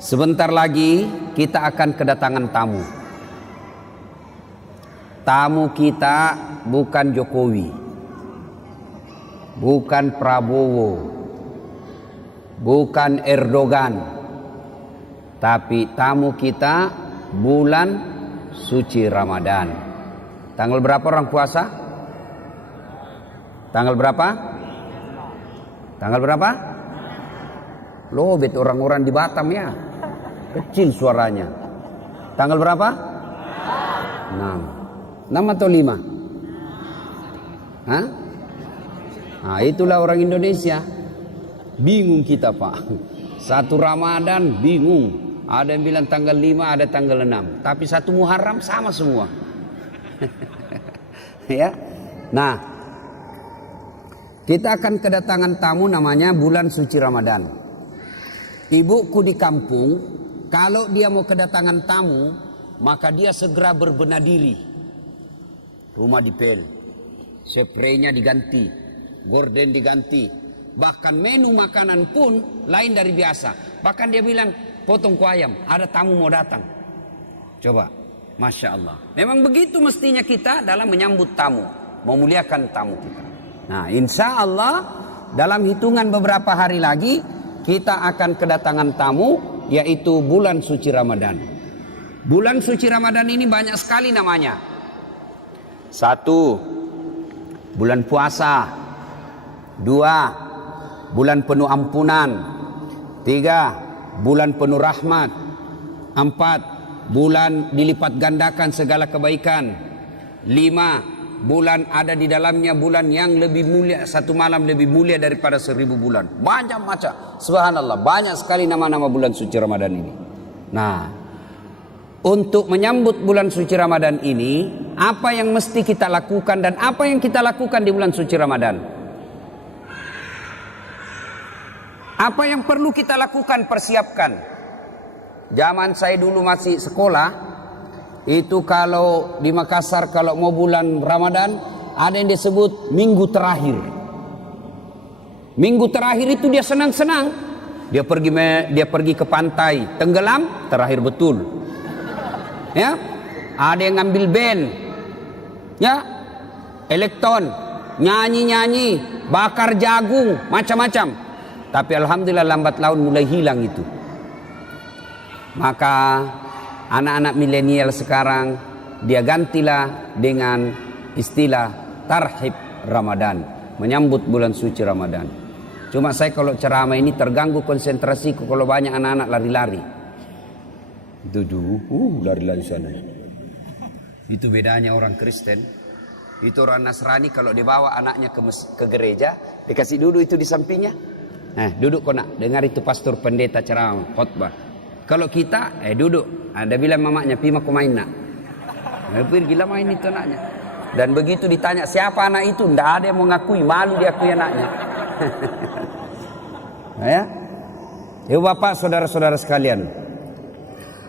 Sebentar lagi kita akan kedatangan tamu. Tamu kita bukan Jokowi, bukan Prabowo, bukan Erdogan, tapi tamu kita bulan suci Ramadan. Tanggal berapa orang puasa? Tanggal berapa? Tanggal berapa? Lobet orang-orang di Batam ya. Kecil suaranya. Tanggal berapa? 6. 6 atau 5? Hah? Nah, itulah orang Indonesia. Bingung kita, Pak. Satu Ramadan bingung. Ada yang bilang tanggal 5, ada tanggal 6. Tapi satu Muharram sama semua. Ya. Nah, kita akan kedatangan tamu namanya bulan suci Ramadan. Ibuku di kampung, kalau dia mau kedatangan tamu, maka dia segera berbenah diri. Rumah dipel, spraynya diganti, gorden diganti. Bahkan menu makanan pun lain dari biasa. Bahkan dia bilang, potong ku ayam, ada tamu mau datang. Coba, Masya Allah. Memang begitu mestinya kita dalam menyambut tamu, memuliakan tamu kita. Nah, insya Allah dalam hitungan beberapa hari lagi kita akan kedatangan tamu, yaitu bulan suci Ramadan. Bulan suci Ramadan ini banyak sekali namanya. 1. Bulan puasa. 2. Bulan penuh ampunan. 3. Bulan penuh rahmat. 4. Bulan dilipat gandakan segala kebaikan. 5. Bulan ada di dalamnya bulan yang lebih mulia, satu malam lebih mulia daripada 1000 bulan. Banyak macam, subhanallah, banyak sekali nama-nama bulan suci Ramadan ini. Nah, untuk menyambut bulan suci Ramadan ini, apa yang mesti kita lakukan dan apa yang kita lakukan di bulan suci Ramadan? Apa yang perlu kita lakukan, persiapkan? Zaman saya dulu masih sekolah, itu kalau di Makassar kalau mau bulan Ramadan ada yang disebut minggu terakhir. Minggu terakhir itu dia senang-senang. Dia pergi ke pantai, tenggelam, terakhir betul. Ya, ada yang ngambil band, ya, elektron, nyanyi-nyanyi, bakar jagung, macam-macam. Tapi alhamdulillah lambat laun mulai hilang itu. Maka anak-anak milenial sekarang dia gantilah dengan istilah tarhib Ramadan, menyambut bulan suci Ramadan. Cuma saya kalau ceramah ini terganggu konsentrasiku kalau banyak anak-anak lari-lari. Lari-lari sana. Itu bedanya orang Kristen. Itu orang Nasrani kalau dibawa anaknya ke gereja, dikasih duduk itu di sampingnya. Duduk kau nak, dengar itu pastor pendeta ceramah, khotbah. Kalau kita, duduk. Ada bilang mamanya, pi aku main nak. Pergi lah main itu anaknya. Dan begitu ditanya siapa anak itu, tidak ada yang mau ngakui, malu diakui anaknya. Ya, bapak, saudara-saudara sekalian,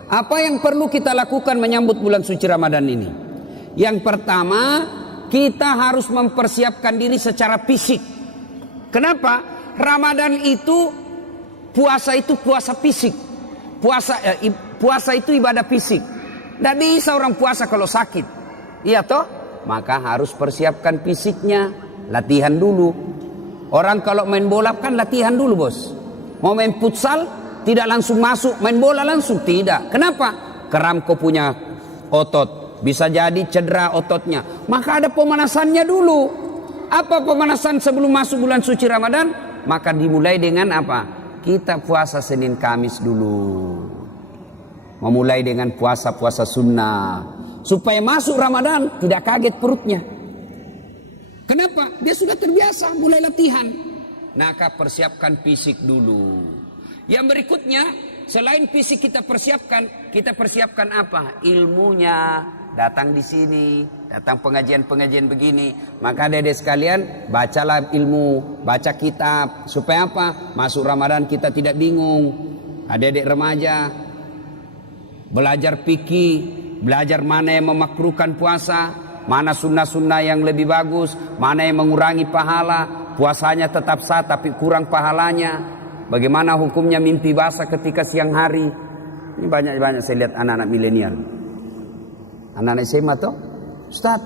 apa yang perlu kita lakukan menyambut bulan suci Ramadan ini? Yang pertama, kita harus mempersiapkan diri secara fisik. Kenapa? Ramadan itu, puasa itu puasa fisik. Puasa itu ibadah fisik. Tidak bisa orang puasa kalau sakit. Iya toh? Maka harus persiapkan fisiknya. Latihan dulu. Orang kalau main bola kan latihan dulu, bos. Mau main futsal tidak langsung masuk main bola langsung, tidak. Kenapa? Keram kau punya otot, bisa jadi cedera ototnya. Maka ada pemanasannya dulu. Apa pemanasan sebelum masuk bulan suci Ramadan? Maka dimulai dengan apa? Kita puasa Senin Kamis dulu. Memulai dengan puasa-puasa sunnah, supaya masuk Ramadan tidak kaget perutnya. Kenapa? Dia sudah terbiasa, mulai latihan. Maka persiapkan fisik dulu. Yang berikutnya, selain fisik kita persiapkan apa? Ilmunya. Datang di sini, datang pengajian-pengajian begini. Maka adik-adik sekalian, bacalah ilmu, baca kitab. Supaya apa? Masuk Ramadan kita tidak bingung. Adik-adik remaja, belajar fikih, belajar mana yang memakruhkan puasa, mana sunnah-sunnah yang lebih bagus, mana yang mengurangi pahala, puasanya tetap sah tapi kurang pahalanya. Bagaimana hukumnya mimpi basah ketika siang hari? Ini banyak saya lihat anak-anak milenial, anak-anak SMA toh, Ustaz,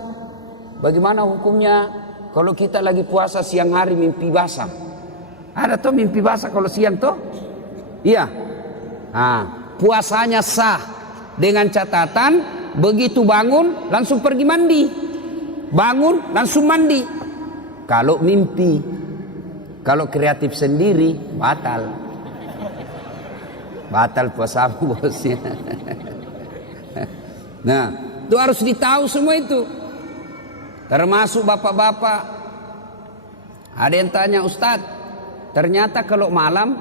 bagaimana hukumnya kalau kita lagi puasa siang hari mimpi basah? Ada toh mimpi basah kalau siang toh? Iya. Puasanya sah dengan catatan begitu bangun langsung pergi mandi, bangun langsung mandi. Kalau mimpi, kalau kreatif sendiri batal puasamu bosnya. Nah, itu harus ditahu semua itu. Termasuk bapak-bapak. Ada yang tanya, Ustadz, ternyata kalau malam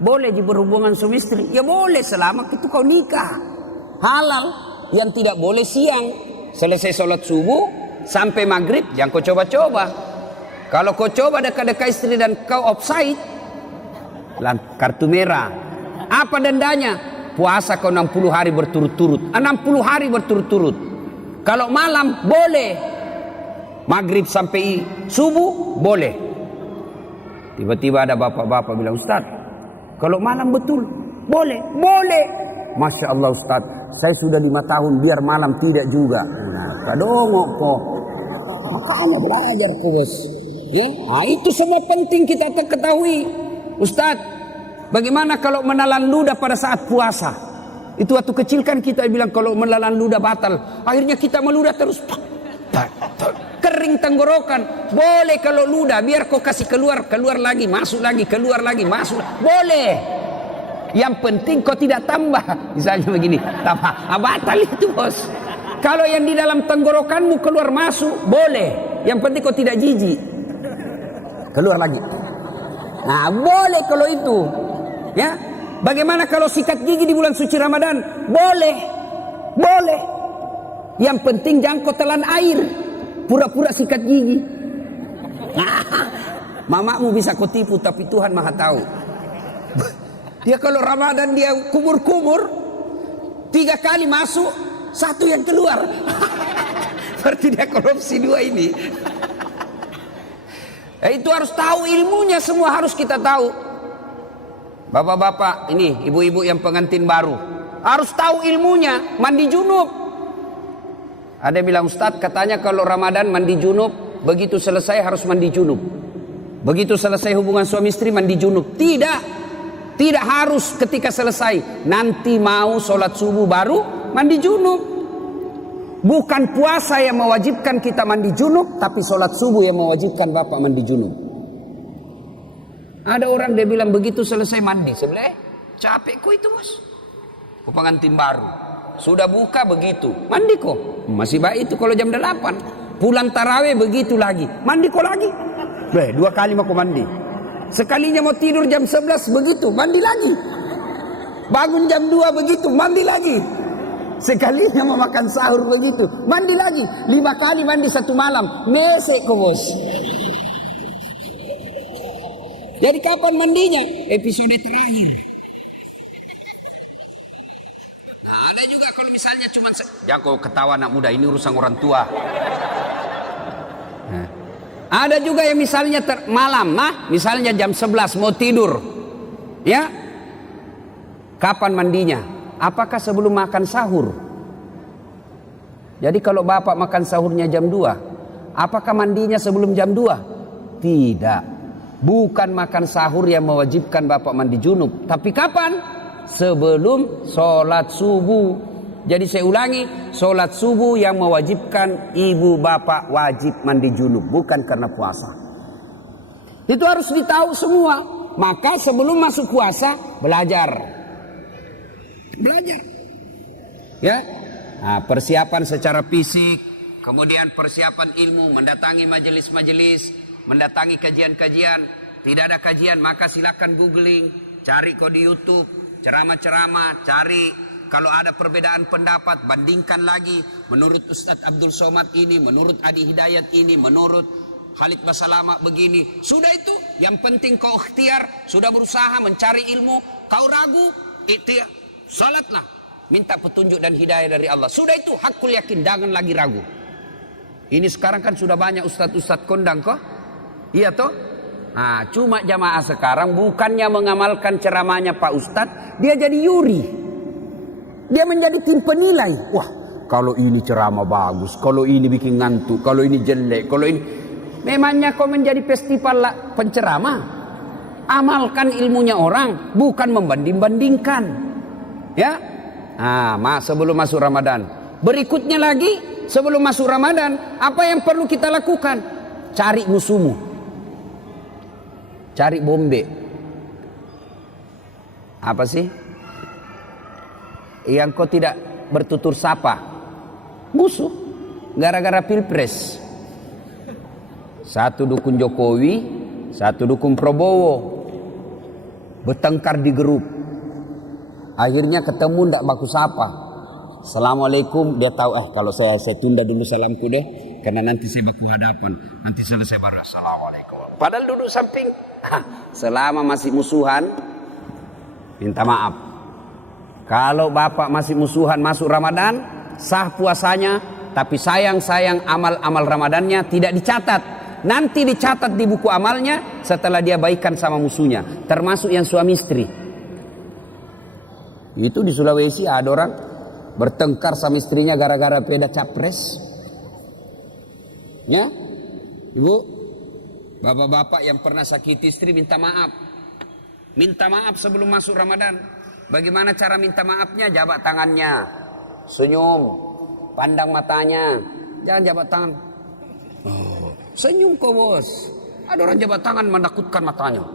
boleh berhubungan suami istri. Ya boleh selama itu kau nikah, halal. Yang tidak boleh siang, selesai sholat subuh sampai maghrib jangan kau coba-coba. Kalau kau coba dekat-dekat istri dan kau offside, kartu merah. Apa dendanya? Puasa kau 60 hari berturut-turut. 60 hari berturut-turut. Kalau malam boleh, maghrib sampai subuh boleh. Tiba-tiba ada bapak-bapak bilang, Ustaz, kalau malam betul boleh? Boleh. Masya Allah Ustaz, saya sudah 5 tahun biar malam tidak juga. Nah, kadongok kok. Makanya belajar kok bos. Ya, itu semua penting kita ketahui. Ustaz, bagaimana kalau menelan ludah pada saat puasa? Itu waktu kecil kan kita bilang kalau menelan ludah batal. Akhirnya kita meludah terus. Kering tenggorokan. Boleh kalau ludah, biar kau kasih keluar lagi, masuk lagi, keluar lagi, masuk. Boleh. Yang penting kau tidak tambah. Misalnya begini, tambah. Batal itu bos. Kalau yang di dalam tenggorokanmu keluar masuk, boleh. Yang penting kau tidak jijik. Keluar lagi. Nah, boleh kalau itu. Ya. Bagaimana kalau sikat gigi di bulan suci Ramadan? Boleh. Boleh. Yang penting jangan kau telan air. Pura-pura sikat gigi. Mamamu bisa kau tipu tapi Tuhan Maha tahu. Dia kalau Ramadan dia kumur-kumur 3 kali masuk, 1 yang keluar. Berarti dia korupsi 2 ini. Itu harus tahu ilmunya, semua harus kita tahu. Bapak-bapak ini, ibu-ibu yang pengantin baru, harus tahu ilmunya. Mandi junub. Ada yang bilang, Ustadz katanya kalau Ramadan mandi junub, begitu selesai harus mandi junub. Begitu selesai hubungan suami istri mandi junub. Tidak. Tidak harus ketika selesai. Nanti mau sholat subuh baru mandi junub. Bukan puasa yang mewajibkan kita mandi junub, tapi sholat subuh yang mewajibkan bapak mandi junub. Ada orang dia bilang begitu selesai mandi, sebelah capek kok itu bos. Pengantin baru sudah buka begitu mandi kok masih baik itu kalau jam 8. Pulang taraweh begitu lagi mandi kok lagi. 2 kali mau mandi. Sekalinya mau tidur jam 11 begitu mandi lagi. Bangun jam 2 begitu mandi lagi. Sekalinya mau makan sahur begitu mandi lagi. 5 kali mandi 1 malam. Mesek kok bos. Jadi kapan mandinya? Episode terakhir. Nah ada juga kalau misalnya cuman jangan kau ketawa anak muda, ini urusan orang tua. Nah, ada juga yang misalnya malam, misalnya jam 11 mau tidur. Ya. Kapan mandinya? Apakah sebelum makan sahur? Jadi kalau bapak makan sahurnya jam 2, apakah mandinya sebelum jam 2? Tidak. Bukan makan sahur yang mewajibkan bapak mandi junub. Tapi kapan? Sebelum sholat subuh. Jadi saya ulangi, sholat subuh yang mewajibkan ibu bapak wajib mandi junub, bukan karena puasa. Itu harus ditahu semua. Maka sebelum masuk puasa belajar. Ya. Nah, persiapan secara fisik, kemudian persiapan ilmu, mendatangi majelis-majelis, mendatangi kajian-kajian. Tidak ada kajian maka silakan googling, cari kok di YouTube, ceramah-ceramah, cari kalau ada perbedaan pendapat, bandingkan lagi menurut Ustadz Abdul Somad ini, menurut Adi Hidayat ini, menurut Khalid Basalama begini. Sudah itu, yang penting kau ikhtiar, sudah berusaha mencari ilmu, kau ragu, ikhtiar, salatlah, minta petunjuk dan hidayah dari Allah. Sudah itu, hakul yakin, jangan lagi ragu. Ini sekarang kan sudah banyak ustadz-ustadz kondang kok. Iya toh? Cuma jamaah sekarang bukannya mengamalkan ceramahnya Pak Ustadz, dia jadi yuri. Dia menjadi tim penilai. Wah, kalau ini ceramah bagus, kalau ini bikin ngantuk, kalau ini jelek, kalau ini. Memangnya kau menjadi festival penceramah? Amalkan ilmunya orang, bukan membanding-bandingkan. Ya, sebelum masuk Ramadan. Berikutnya lagi, sebelum masuk Ramadan, apa yang perlu kita lakukan? Cari musuhmu, cari bombe. Apa sih yang kau tidak bertutur sapa? Musuh. Gara-gara pilpres, satu dukung Jokowi, satu dukung Prabowo, bertengkar di grup. Akhirnya ketemu ndak baku sapa. Assalamualaikum, dia tahu kalau saya tunda dulu salamku deh, karena nanti saya baku hadapan, nanti selesai baru assalamualaikum. Padahal duduk samping. Selama masih musuhan, minta maaf. Kalau bapak masih musuhan masuk Ramadan, sah puasanya, tapi sayang amal-amal Ramadannya tidak dicatat. Nanti dicatat di buku amalnya setelah dia baikan sama musuhnya, termasuk yang suami istri. Itu di Sulawesi ada orang bertengkar sama istrinya gara-gara beda capres. Ya, ibu, bapak-bapak yang pernah sakiti istri minta maaf. Minta maaf sebelum masuk Ramadan. Bagaimana cara minta maafnya? Jabat tangannya, senyum, pandang matanya, jangan jabat tangan. Senyum kok bos. Ada orang jabat tangan menakutkan matanya.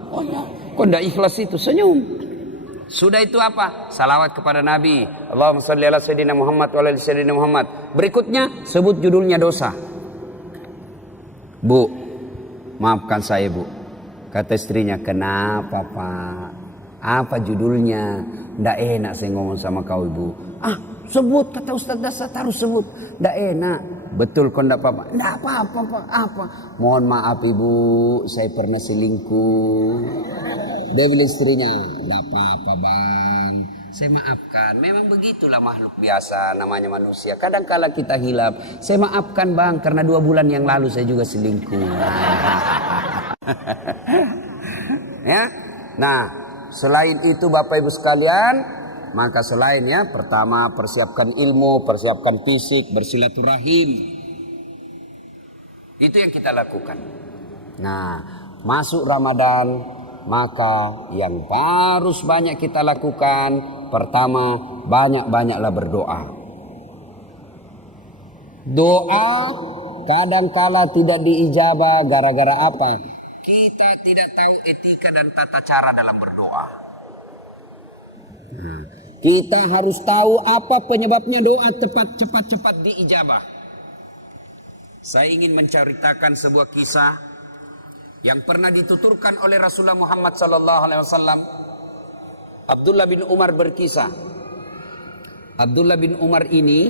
Kok tidak ikhlas itu? Senyum. Sudah itu apa? Salawat kepada Nabi. Allahumma shalli ala sayyidina Muhammad wa ala ali sayyidina Muhammad. Berikutnya sebut judulnya dosa. Bu, maafkan saya bu. Kata istrinya, kenapa pak? Apa judulnya? Ndak enak saya ngomong sama kau ibu. Sebut, kata Ustaz Dasar, harus sebut. Ndak enak. Betul kau ndak apa-apa? Ndak apa-apa pak. Apa? Mohon maaf ibu, saya pernah selingkuh. Dia bilang istrinya, ndak apa-apa bang, saya maafkan. Memang begitulah makhluk biasa, namanya manusia. Kadang-kala kita hilap. Saya maafkan bang, karena 2 bulan yang lalu saya juga selingkuh. Ya, nah selain itu Bapak Ibu sekalian, maka selain pertama persiapkan ilmu, persiapkan fisik, bersilaturahim. Itu yang kita lakukan. Nah, masuk Ramadan, maka yang harus banyak kita lakukan, pertama banyak-banyaklah berdoa. Doa kadangkala tidak diijabah gara-gara apa? Kita tidak tahu etika dan tata cara dalam berdoa. Nah, kita harus tahu apa penyebabnya doa cepat-cepat diijabah. Saya ingin menceritakan sebuah kisah yang pernah dituturkan oleh Rasulullah Muhammad SAW. Abdullah bin Umar berkisah. Abdullah bin Umar ini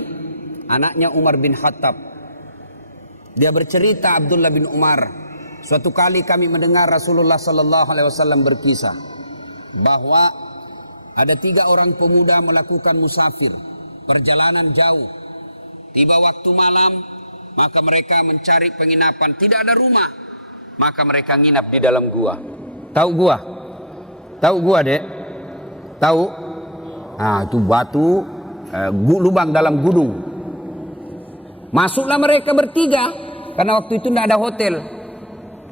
anaknya Umar bin Khattab. Dia bercerita, Abdullah bin Umar, suatu kali kami mendengar Rasulullah SAW berkisah bahwa ada 3 orang pemuda melakukan musafir, perjalanan jauh. Tiba waktu malam, maka mereka mencari penginapan, tidak ada rumah, maka mereka nginap di dalam gua. Tahu gua? Tahu gua, Dek? Tahu? Itu batu, lubang dalam gunung. Masuklah mereka bertiga, karena waktu itu tidak ada hotel.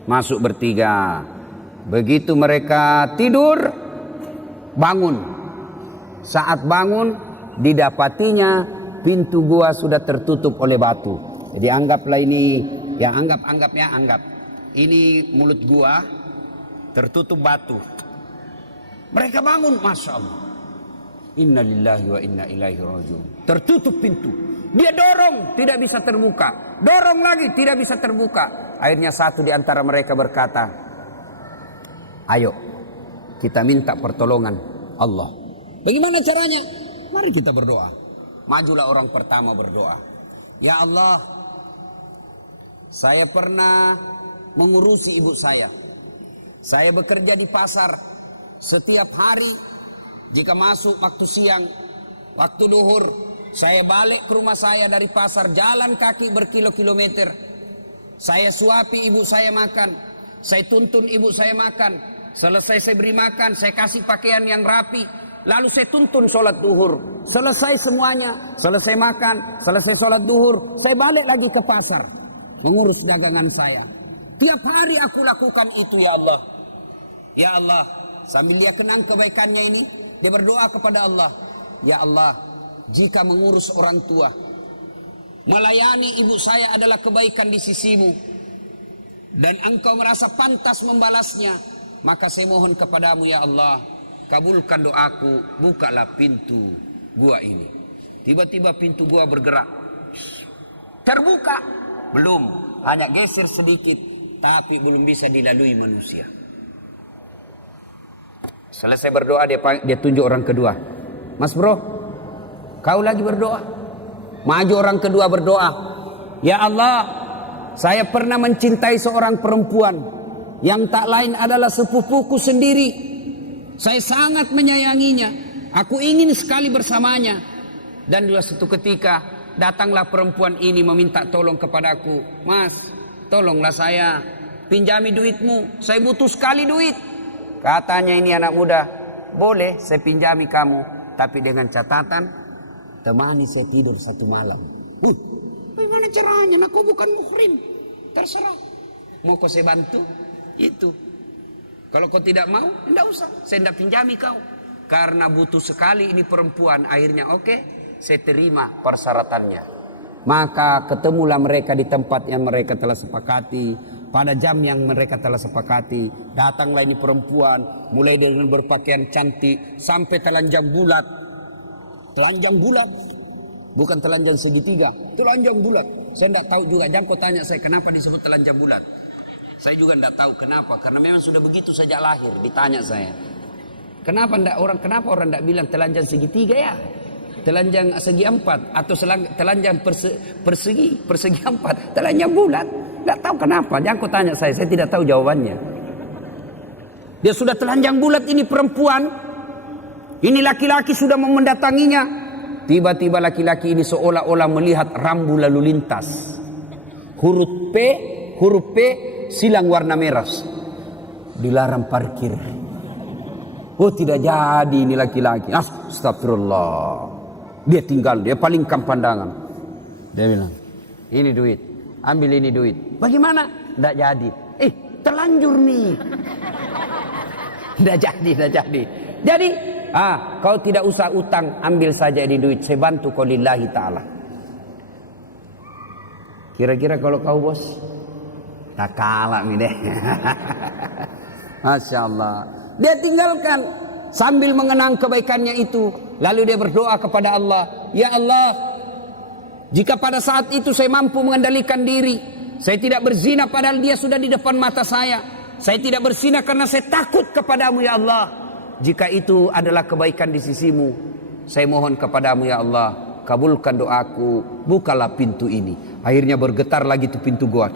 Masuk bertiga. Begitu mereka tidur, bangun. Saat bangun, didapatinya pintu gua sudah tertutup oleh batu. Jadi anggaplah ini, anggap. Ini mulut gua tertutup batu. Mereka bangun, Masya Allah. Inna lillahi wa inna ilaihi rajiun. Tertutup pintu. Dia dorong, tidak bisa terbuka. Dorong lagi, tidak bisa terbuka. Akhirnya satu di antara mereka berkata, ayo kita minta pertolongan Allah. Bagaimana caranya? Mari kita berdoa. Majulah orang pertama berdoa. Ya Allah, saya pernah mengurusi ibu saya. Saya bekerja di pasar. Setiap hari jika masuk waktu siang, waktu duhur, saya balik ke rumah saya dari pasar, jalan kaki berkilo-kilometer. Saya suapi ibu saya makan. Saya tuntun ibu saya makan. Selesai saya beri makan, saya kasih pakaian yang rapi. Lalu saya tuntun sholat duhur. Selesai semuanya, selesai makan, selesai sholat duhur, saya balik lagi ke pasar mengurus dagangan saya. Tiap hari aku lakukan itu, ya Allah. Ya Allah, sambil dia kenang kebaikannya ini, dia berdoa kepada Allah. Ya Allah, jika mengurus orang tua, melayani ibu saya adalah kebaikan di sisimu, dan engkau merasa pantas membalasnya, maka saya mohon kepadamu, ya Allah, kabulkan doaku, bukalah pintu gua ini. Tiba-tiba pintu gua bergerak, terbuka, belum, hanya geser sedikit, tapi belum bisa dilalui manusia. Selesai berdoa, dia tunjuk orang kedua. Mas bro, kau lagi berdoa. Maju orang kedua berdoa. Ya Allah, saya pernah mencintai seorang perempuan yang tak lain adalah sepupuku sendiri. Saya sangat menyayanginya. Aku ingin sekali bersamanya. Dan dua satu ketika datanglah perempuan ini meminta tolong kepadaku. Mas, tolonglah saya, pinjami duitmu, saya butuh sekali duit. Katanya ini anak muda, boleh saya pinjami kamu, tapi dengan catatan temani saya tidur satu malam. Bagaimana caranya? Nah, kau bukan muhrim. Terserah. Mau kau saya bantu? Itu. Kalau kau tidak mau, tidak usah. Saya tidak pinjami kau. Karena butuh sekali ini perempuan. Akhirnya oke, saya terima persyaratannya. Maka ketemulah mereka di tempat yang mereka telah sepakati, pada jam yang mereka telah sepakati. Datanglah ini perempuan, mulai dengan berpakaian cantik sampai telanjang bulat. Telanjang bulat, bukan telanjang segitiga, telanjang bulat. Saya tidak tahu juga, jangan kau tanya saya kenapa disebut telanjang bulat. Saya juga tidak tahu kenapa, karena memang sudah begitu sejak lahir. Ditanya saya, kenapa orang tidak bilang telanjang segitiga ya? Telanjang segi empat atau telanjang persegi empat, telanjang bulat. Tidak tahu kenapa, jangan kau tanya saya tidak tahu jawabannya. Dia sudah telanjang bulat ini perempuan, ini laki-laki sudah mau mendatanginya. Tiba-tiba laki-laki ini seolah-olah melihat rambu lalu lintas. Huruf P silang warna merah. Dilarang parkir. Oh, tidak jadi ini laki-laki. Astagfirullah. Dia tinggal, dia palingkan pandangan. Dia bilang, ini duit, ambil ini duit. Bagaimana? Tidak jadi. Terlanjur nih. Tidak jadi. Jadi, kau tidak usah utang, ambil saja ini duit. Saya bantu kau lillahi ta'ala. Kira-kira kalau kau bos, tak kalah deh. Masya Allah. Dia tinggalkan sambil mengenang kebaikannya itu. Lalu dia berdoa kepada Allah, ya Allah, jika pada saat itu saya mampu mengendalikan diri, saya tidak berzina padahal dia sudah di depan mata saya tidak berzina karena saya takut kepadamu, ya Allah. Jika itu adalah kebaikan di sisimu, saya mohon kepadamu, ya Allah, kabulkan doaku, bukalah pintu ini. Akhirnya bergetar lagi tuh pintu gua,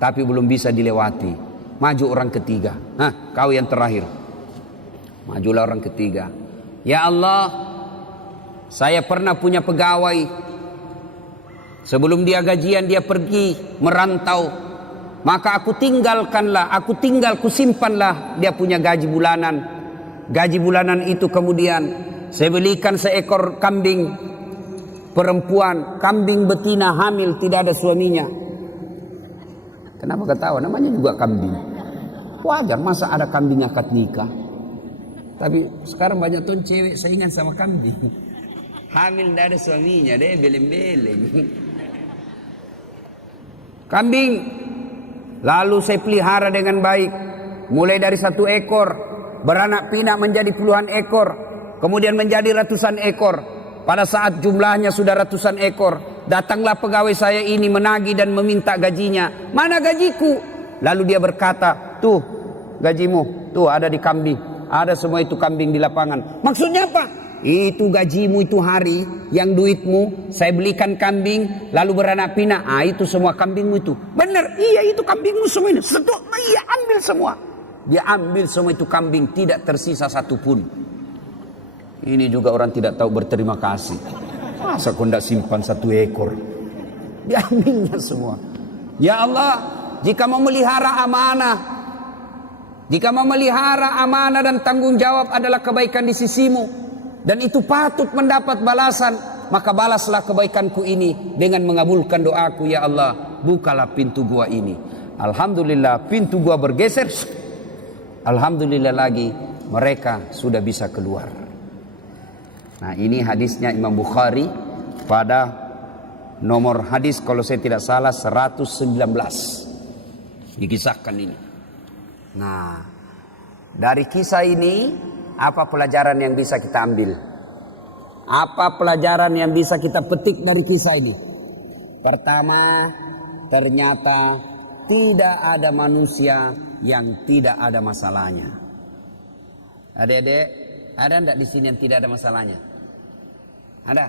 tapi belum bisa dilewati. Maju orang ketiga. Kau yang terakhir. Majulah orang ketiga. Ya Allah, saya pernah punya pegawai. Sebelum dia gajian dia pergi merantau. Maka aku simpanlah dia punya gaji bulanan. Gaji bulanan itu kemudian saya belikan seekor kambing perempuan, kambing betina hamil tidak ada suaminya. Kenapa ketawa? Namanya juga kambing. Wajar, masa ada kambing akad nikah. Tapi sekarang banyak ton cewek saingan sama kambing. Hamil tidak ada suaminya, dia beleng-beleng. Kambing lalu saya pelihara dengan baik. Mulai dari 1 ekor, beranak pinak menjadi puluhan ekor, kemudian menjadi ratusan ekor. Pada saat jumlahnya sudah ratusan ekor, datanglah pegawai saya ini menagih dan meminta gajinya. Mana gajiku? Lalu dia berkata, tuh gajimu, tuh ada di kambing. Ada semua itu kambing di lapangan. Maksudnya apa? Itu gajimu itu hari yang duitmu saya belikan kambing lalu beranak pinak. Itu semua kambingmu itu. Benar, iya itu kambingmu semua ini. Iya ambil semua. Dia ambil semua itu kambing, tidak tersisa satupun. Ini juga orang tidak tahu berterima kasih. Masa kau tidak simpan 1 ekor? Diambilnya semua. Ya Allah, jika memelihara amanah, jika memelihara amanah dan tanggung jawab adalah kebaikan di sisimu, dan itu patut mendapat balasan, maka balaslah kebaikanku ini dengan mengabulkan doaku, ya Allah, bukalah pintu gua ini. Alhamdulillah, pintu gua bergeser. Alhamdulillah lagi, mereka sudah bisa keluar. Nah, ini hadisnya Imam Bukhari pada nomor hadis kalau saya tidak salah 119. Dikisahkan ini. Nah, dari kisah ini apa pelajaran yang bisa kita ambil? Apa pelajaran yang bisa kita petik dari kisah ini? Pertama, ternyata tidak ada manusia yang tidak ada masalahnya. Adik-adik, ada enggak di sini yang tidak ada masalahnya? Ada?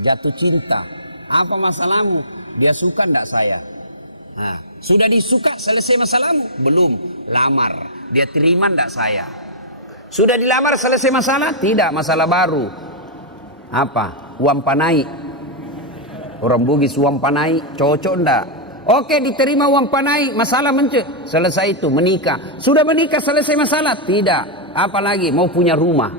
Jatuh cinta, apa masalahmu? Dia suka enggak saya? Nah, sudah disuka, selesai masalahmu? Belum. Lamar, dia terima enggak saya? Sudah dilamar, selesai masalah? Tidak, masalah baru. Apa? Uang panai. Orang Bugis uang panai, cocok enggak? Oke, diterima uang panai, masalah selesai itu, menikah. Sudah menikah, selesai masalah? Tidak. Apalagi mau punya rumah.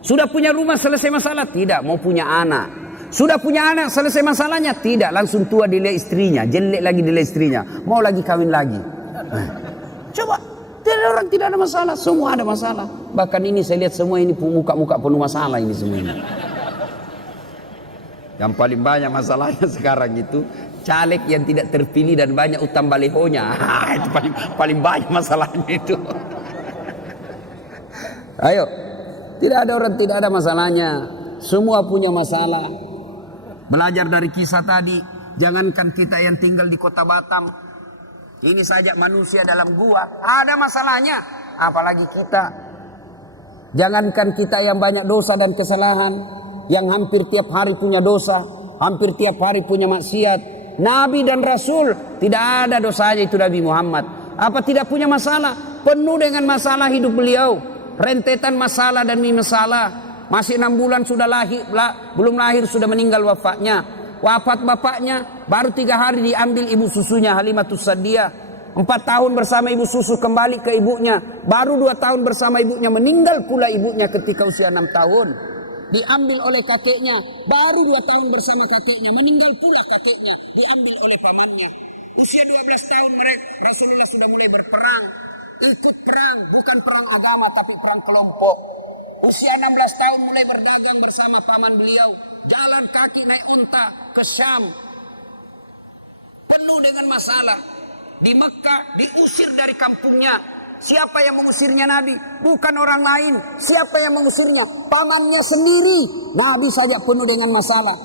Sudah punya rumah, selesai masalah? Tidak. Mau punya anak. Sudah punya anak, selesai masalahnya? Tidak. Langsung tua dilihat istrinya, jelek lagi dilihat istrinya, mau lagi kawin lagi. Coba. Tidak, orang tidak ada masalah, semua ada masalah. Bahkan ini saya lihat semua ini muka-muka penuh masalah ini semua ini. Yang paling banyak masalahnya sekarang itu caleg yang tidak terpilih dan banyak utang balihonya. Itu paling banyak masalahnya itu. Ayo, tidak ada orang tidak ada masalahnya. Semua punya masalah. Belajar dari kisah tadi, jangankan kita yang tinggal di kota Batam, ini saja manusia dalam gua ada masalahnya, apalagi kita. Jangankan kita yang banyak dosa dan kesalahan, yang hampir tiap hari punya dosa, hampir tiap hari punya maksiat. Nabi dan Rasul tidak ada dosanya itu Nabi Muhammad. Apa tidak punya masalah? Penuh dengan masalah hidup beliau. Rentetan masalah dan masalah. Masih 6 bulan sudah lahir, belum lahir sudah meninggal wafatnya. Wafat bapaknya baru 3 hari diambil ibu susunya Halimatus Sa'diyah. 4 tahun bersama ibu susu kembali ke ibunya. Baru 2 tahun bersama ibunya meninggal pula ibunya ketika usia 6 tahun. Diambil oleh kakeknya. Baru 2 tahun bersama kakeknya meninggal pula kakeknya. Diambil oleh pamannya. Usia 12 tahun Rasulullah sudah mulai berperang. Ikut perang, bukan perang agama tapi perang kelompok. Usia 16 tahun mulai berdagang bersama paman beliau. Jalan kaki naik onta ke Syam. Penuh dengan masalah. Di Mekah diusir dari kampungnya. Siapa yang mengusirnya Nabi? Bukan orang lain. Siapa yang mengusirnya? Pamannya sendiri. Nabi saja penuh dengan masalah.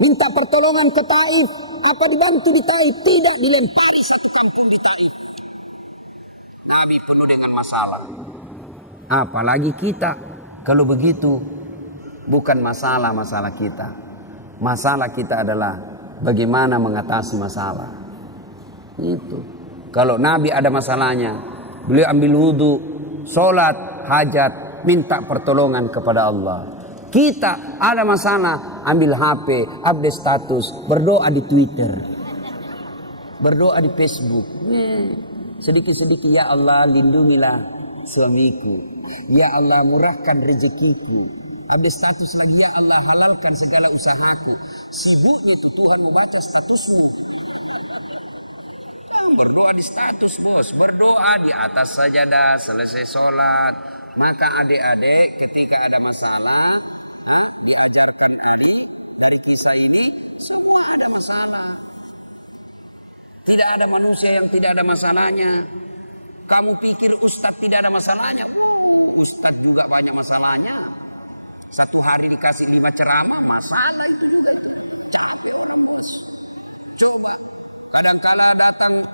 Minta pertolongan ke Taif. Apa dibantu di Taif? Tidak, dilempari satu kampung di Taif. Nabi penuh dengan masalah. Apalagi kita. Kalau begitu, bukan masalah kita. Masalah kita adalah bagaimana mengatasi masalah. Itu. Kalau Nabi ada masalahnya, beliau ambil wudhu, sholat, hajat, minta pertolongan kepada Allah. Kita ada masalah, ambil HP, update status, berdoa di Twitter, berdoa di Facebook. Sedikit-sedikit, ya Allah lindungilah suamiku. Ya Allah murahkan rezekiku. Update status lagi, ya Allah halalkan segala usahaku. Sibuknya itu Tuhan mau baca statusmu. Berdoa di status bos. Berdoa di atas sajadah selesai sholat. Maka adik-adik ketika ada masalah, diajarkan Ali dari kisah ini, semua ada masalah. Tidak ada manusia yang tidak ada masalahnya. Kamu pikir ustadz tidak ada masalahnya? Wow, ustadz juga banyak masalahnya. Satu hari dikasih 5 ceramah, masalah itu juga itu. Capek orang bos. Coba, kadangkala datang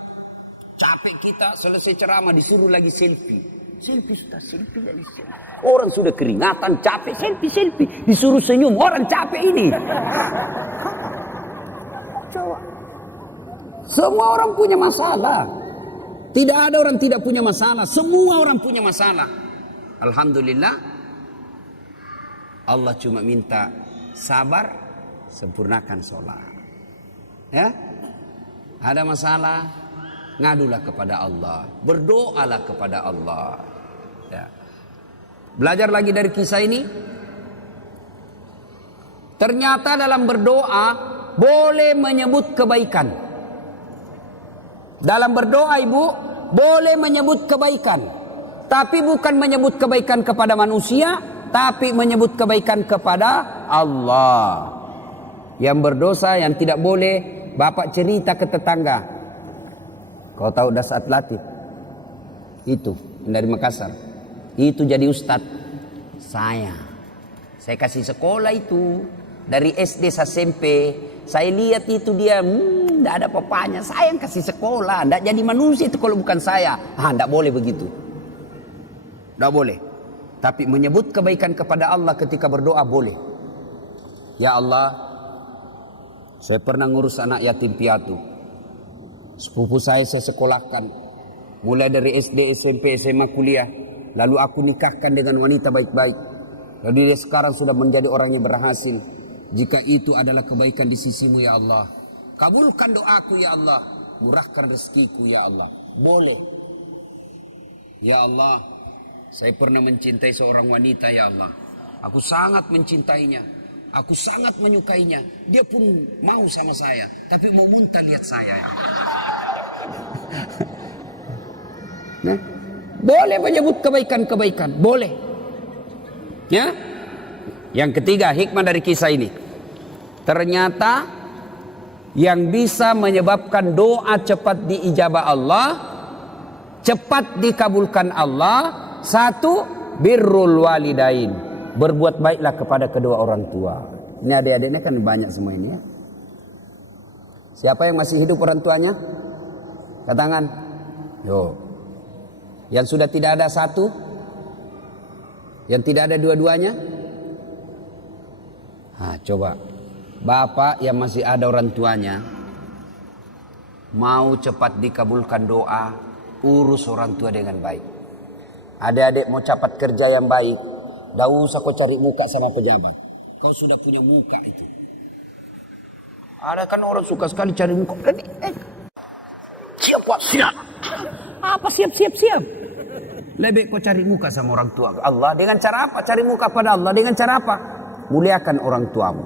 capek kita selesai ceramah disuruh lagi selfie. Selfie ustadz, selfie lagi selfie. Orang sudah keringatan, capek, selfie. Disuruh senyum, orang capek ini. Coba. Semua orang punya masalah. Tidak ada orang tidak punya masalah. Semua orang punya masalah. Alhamdulillah. Allah cuma minta sabar, sempurnakan sholat. Ya, ada masalah, ngadulah kepada Allah, berdoalah kepada Allah. Ya. Belajar lagi dari kisah ini. Ternyata dalam berdoa boleh menyebut kebaikan. Dalam berdoa ibu boleh menyebut kebaikan, tapi bukan menyebut kebaikan kepada manusia, tapi menyebut kebaikan kepada Allah. Yang berdosa yang tidak boleh, bapak cerita ke tetangga, kau tahu Dasat Latif itu dari Makassar, itu jadi ustadz. Saya kasih sekolah itu dari SD SMP. Saya lihat itu dia tidak ada papanya, saya yang kasih sekolah, tidak jadi manusia itu kalau bukan saya. Tidak boleh begitu, tidak boleh. Tapi menyebut kebaikan kepada Allah ketika berdoa boleh. Ya Allah, saya pernah ngurus anak yatim piatu. Sepupu saya sekolahkan, mulai dari SD, SMP, SMA, kuliah. Lalu aku nikahkan dengan wanita baik-baik. Lalu dia sekarang sudah menjadi orang yang berhasil. Jika itu adalah kebaikan di sisimu ya Allah, kabulkan doaku ya Allah, murahkan rezekiku ya Allah. Boleh. Ya Allah, saya pernah mencintai seorang wanita ya Allah. Aku sangat mencintainya, aku sangat menyukainya. Dia pun mau sama saya, tapi mau muntah lihat saya ya. Nah, boleh menyebut kebaikan-kebaikan, boleh. Ya. Yang ketiga, hikmah dari kisah ini. Ternyata yang bisa menyebabkan doa cepat diijabah Allah, cepat dikabulkan Allah, satu, birrul walidain, berbuat baiklah kepada kedua orang tua. Ini adik-adiknya kan banyak semua ini ya. Siapa yang masih hidup orang tuanya? Angkat tangan. Yo. Yang sudah tidak ada satu? Yang tidak ada dua-duanya? Coba bapak yang masih ada orang tuanya, mau cepat dikabulkan doa, urus orang tua dengan baik. Adik-adik mau cepat kerja yang baik, tidak usah kau cari muka sama pejabat. Kau sudah punya muka itu. Ada kan orang suka sekali cari muka. Siap pak, siap. Apa siap? Lebih kau cari muka sama orang tua Allah. Dengan cara apa? Cari muka pada Allah. Dengan cara apa? Muliakan orang tuamu.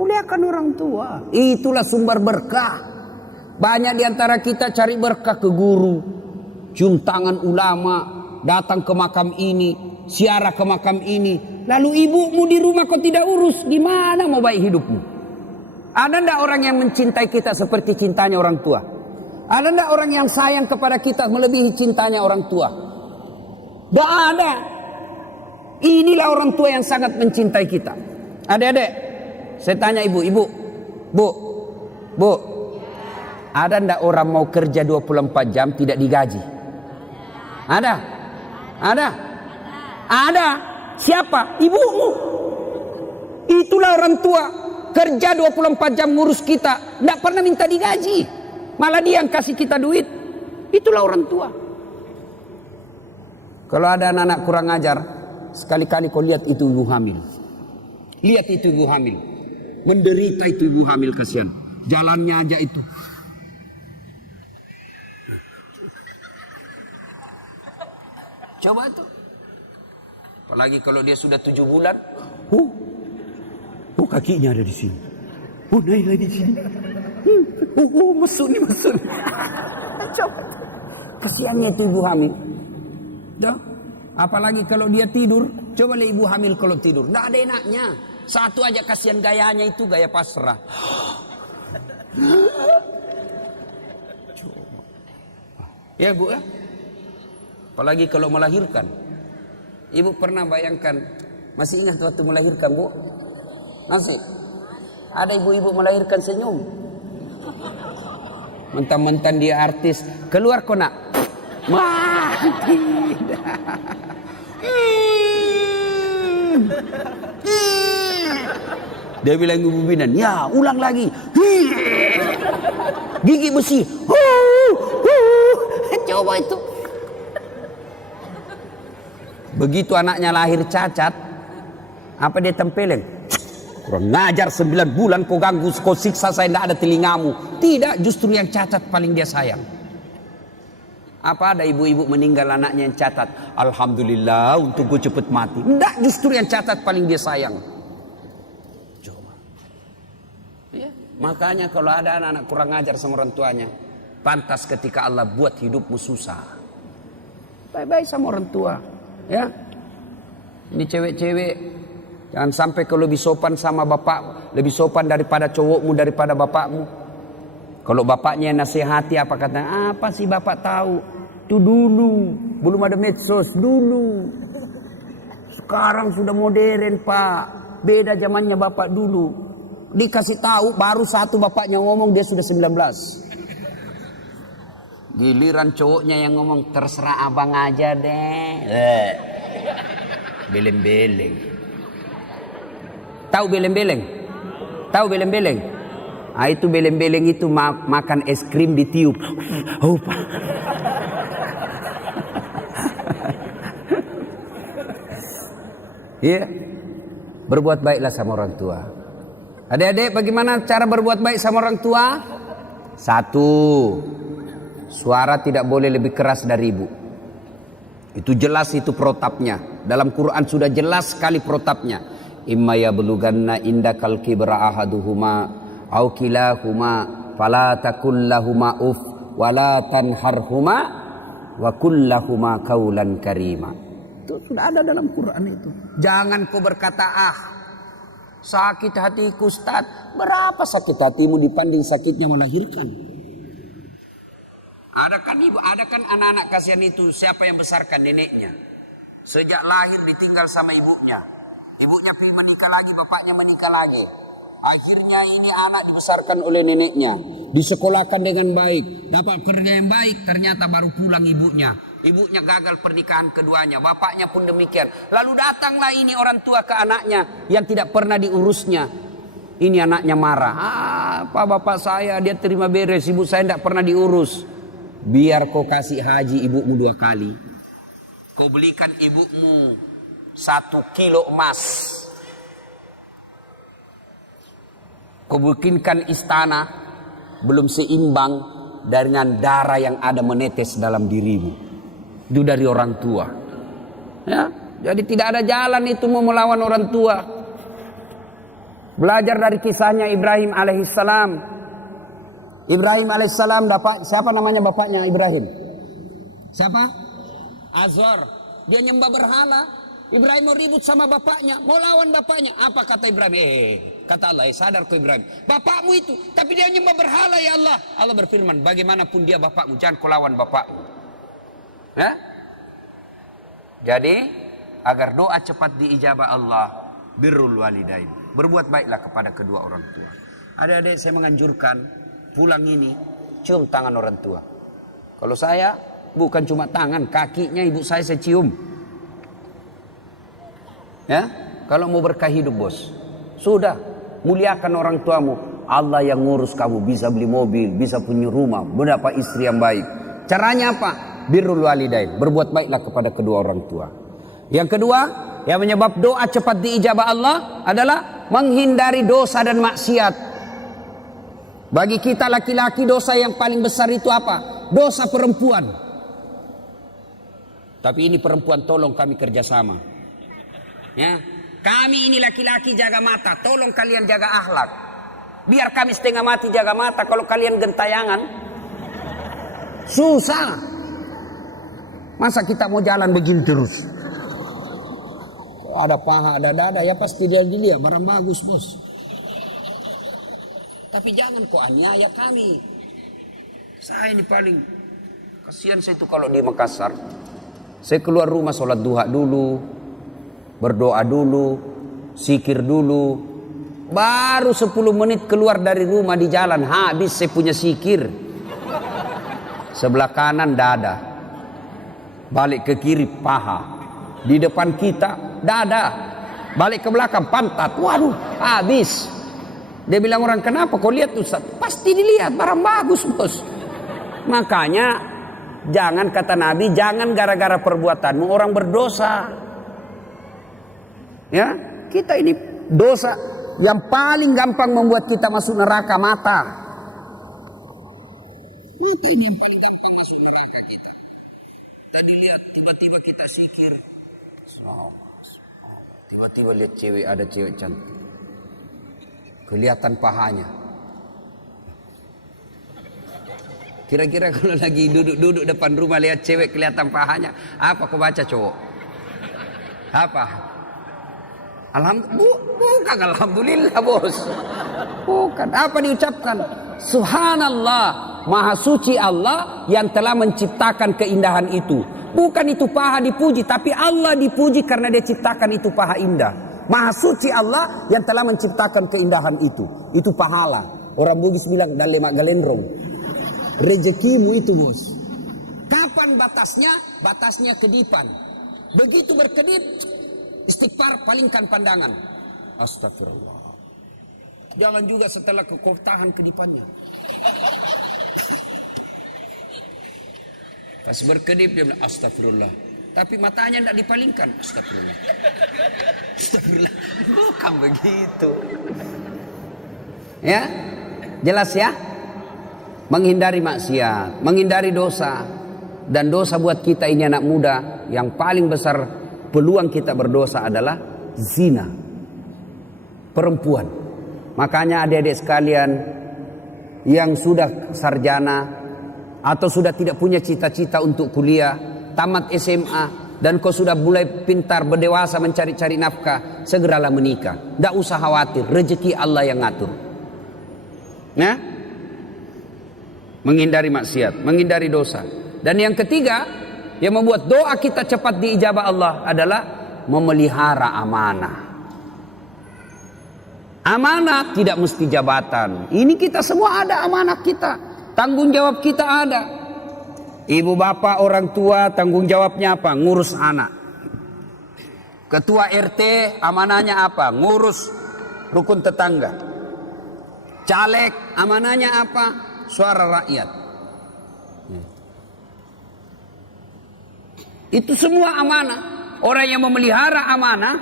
Muliakan orang tua. Itulah sumber berkah. Banyak diantara kita cari berkah ke guru, cium tangan ulama, datang ke makam ini, ziarah ke makam ini. Lalu ibumu di rumah kau tidak urus, gimana mau baik hidupmu? Ada ndak orang yang mencintai kita seperti cintanya orang tua? Ada ndak orang yang sayang kepada kita melebihi cintanya orang tua? Tidak ada. Inilah orang tua yang sangat mencintai kita. Adik-adik, saya tanya ibu, bu, ada ndak orang mau kerja 24 jam tidak digaji? Ada? Siapa? Ibumu. Itulah orang tua, kerja 24 jam ngurus kita, ndak pernah minta digaji, malah dia yang kasih kita duit. Itulah orang tua. Kalau ada anak-anak kurang ajar, sekali-kali kau lihat itu ibu hamil. Lihat itu ibu hamil. Menderita itu ibu hamil, kasihan. Jalannya aja itu. Coba tuh. Apalagi kalau dia sudah 7 bulan. Kakinya ada di sini. Naila di sini. Mesut nih. Coba tuh. Kasihannya itu ibu hamil. Tuh. Apalagi kalau dia tidur, coba lihat ibu hamil kalau tidur, tidak ada enaknya. Satu aja kasihan gayanya itu, gaya pasrah. Coba. Ya bu ya. Apalagi kalau melahirkan. Ibu pernah bayangkan, masih ingat waktu melahirkan bu? Masih? Ada ibu-ibu melahirkan senyum. Mentang-mentang dia artis, keluar kok nak. Mati. Dia bilang ibu bidan, ya ulang lagi. Gigi besi. Coba itu. Begitu anaknya lahir cacat, apa dia tempeleng? Kurang ngajar 9 bulan kau ganggu, kau siksa saya, tidak ada telingamu. Tidak, justru yang cacat paling dia sayang. Apa ada ibu-ibu meninggal anaknya yang catat, alhamdulillah untuk gue cepet mati? Enggak, justru yang catat paling dia sayang. Coba. Ya, makanya kalau ada anak-anak kurang ajar sama orang tuanya, pantas ketika Allah buat hidupmu susah. Baik-baik sama orang tua. Ya, ini cewek-cewek, jangan sampai kalau lebih sopan sama bapak, lebih sopan daripada cowokmu, daripada bapakmu. Kalau bapaknya nasihati, apa kata? Apa sih bapak tahu? Itu dulu, belum ada medsos dulu. Sekarang sudah modern pak, beda zamannya bapak dulu. Dikasih tahu baru satu bapaknya ngomong dia sudah 19. Giliran cowoknya yang ngomong terserah abang aja deh. Beleng-beleng. Tahu beleng-beleng? Tahu beleng-beleng? Ah, itu beleng-beleng itu makan es krim ditiup. Oh, Pak. Iya. Berbuat baiklah sama orang tua. Adik-adik, bagaimana cara berbuat baik sama orang tua? Satu, suara tidak boleh lebih keras dari ibu. Itu jelas, itu protapnya. Dalam Quran sudah jelas sekali protapnya. Imma yablughanna indakal kibra ahaduhuma au kilahuma fala takul lahuma uf wala tanharhuma wa kullahuma qaulan karima. Itu sudah ada dalam Quran itu. Jangan kau berkata, sakit hatiku Ustaz. Berapa sakit hatimu dibanding sakitnya melahirkan? Ada kan ibu, ada kan anak-anak kasihan itu, siapa yang besarkan? Neneknya. Sejak lahir ditinggal sama ibunya. Ibunya pergi menikah lagi, bapaknya menikah lagi. Akhirnya ini anak dibesarkan oleh neneknya, disekolahkan dengan baik, dapat kerja yang baik, ternyata baru pulang ibunya. Ibunya gagal pernikahan keduanya, bapaknya pun demikian. Lalu datanglah ini orang tua ke anaknya yang tidak pernah diurusnya. Ini anaknya marah. Apa bapak saya dia terima beres, ibu saya tidak pernah diurus. Biar kau kasih haji ibumu 2 kali. Kau belikan ibumu 1 kilo emas. Kau bikinkan istana belum seimbang dengan darah yang ada menetes dalam dirimu. Itu dari orang tua. Ya, jadi tidak ada jalan itu mau melawan orang tua. Belajar dari kisahnya Ibrahim alaihissalam. Ibrahim alaihissalam dapat, siapa namanya bapaknya Ibrahim? Siapa? Azor. Dia nyembah berhala. Ibrahim mau ribut sama bapaknya, mau lawan bapaknya. Apa kata Ibrahim? Kata Allah, sadar kau Ibrahim, bapakmu itu, tapi dia nyembah berhala ya Allah. Allah berfirman, bagaimanapun dia bapakmu, jangan kau lawan bapakmu. Ya? Jadi agar doa cepat diijabah Allah, birrul walidain, berbuat baiklah kepada kedua orang tua. Adik-adik, saya menganjurkan pulang ini cium tangan orang tua. Kalau saya bukan cuma tangan, kakinya ibu saya cium. Ya, kalau mau berkah hidup bos, sudah muliakan orang tuamu. Allah yang ngurus kamu, bisa beli mobil, bisa punya rumah, mendapat istri yang baik. Caranya apa? Birrul walidain, berbuat baiklah kepada kedua orang tua. Yang kedua, yang menyebab doa cepat diijabah Allah adalah menghindari dosa dan maksiat. Bagi kita laki-laki, dosa yang paling besar itu apa? Dosa perempuan. Tapi ini perempuan, tolong kami kerjasama. Ya, kami ini laki-laki jaga mata, tolong kalian jaga akhlak. Biar kami setengah mati jaga mata, kalau kalian gentayangan susah. Masa kita mau jalan begini terus? Ada paha, ada dada, ya pasti dia dilihat barang bagus bos. Tapi jangan kok aniaya kami. Saya ini paling kasihan saya itu kalau di Makassar. Saya keluar rumah sholat duha dulu, berdoa dulu, zikir dulu. Baru 10 menit keluar dari rumah di jalan, habis saya punya zikir. Sebelah kanan dada, balik ke kiri paha, di depan kita dada, balik ke belakang pantat. Waduh, habis. Dia bilang orang, kenapa kau lihat Ustaz? Pasti dilihat, barang bagus bos. Makanya jangan, kata Nabi, jangan gara-gara perbuatanmu orang berdosa. Ya, kita ini dosa yang paling gampang membuat kita masuk neraka, mata. Mata ini yang paling gampang masuk neraka kita. Tadi lihat tiba-tiba kita zikir. Tiba-tiba lihat cewek, ada cewek cantik. Kelihatan pahanya. Kira-kira kalau lagi duduk depan rumah lihat cewek kelihatan pahanya, apa kau baca cowok? Apa? Bukan alhamdulillah bos. Bukan. Apa diucapkan? Subhanallah, maha suci Allah yang telah menciptakan keindahan itu. Bukan itu paha dipuji, tapi Allah dipuji karena dia ciptakan itu paha indah. Maha suci Allah yang telah menciptakan keindahan itu. Itu pahala. Orang Bugis bilang dalle mak galendrong. Rezekimu itu bos. Kapan batasnya? Batasnya kedipan. Begitu berkedip, istighfar, palingkan pandangan. Astagfirullah. Jangan juga setelah kau tahan kedipannya. Pas berkedip dia bilang astagfirullah. Tapi matanya tidak dipalingkan. Astagfirullah. Astagfirullah. Bukan begitu. Ya, jelas ya. Menghindari maksiat, menghindari dosa. Dan dosa buat kita ini anak muda, yang paling besar peluang kita berdosa adalah zina. Perempuan. Makanya adik-adik sekalian yang sudah sarjana atau sudah tidak punya cita-cita untuk kuliah, tamat SMA, dan kau sudah mulai pintar berdewasa mencari-cari nafkah, segeralah menikah. Tidak usah khawatir, rezeki Allah yang ngatur. Nah, menghindari maksiat, menghindari dosa. Dan yang ketiga, yang membuat doa kita cepat diijabah Allah adalah memelihara amanah. Amanah tidak mesti jabatan. Ini kita semua ada amanah kita. Tanggung jawab kita ada. Ibu bapak orang tua tanggung jawabnya apa? Ngurus anak. Ketua RT amanahnya apa? Ngurus rukun tetangga. Caleg amanahnya apa? Suara rakyat. Itu semua amanah. Orang yang memelihara amanah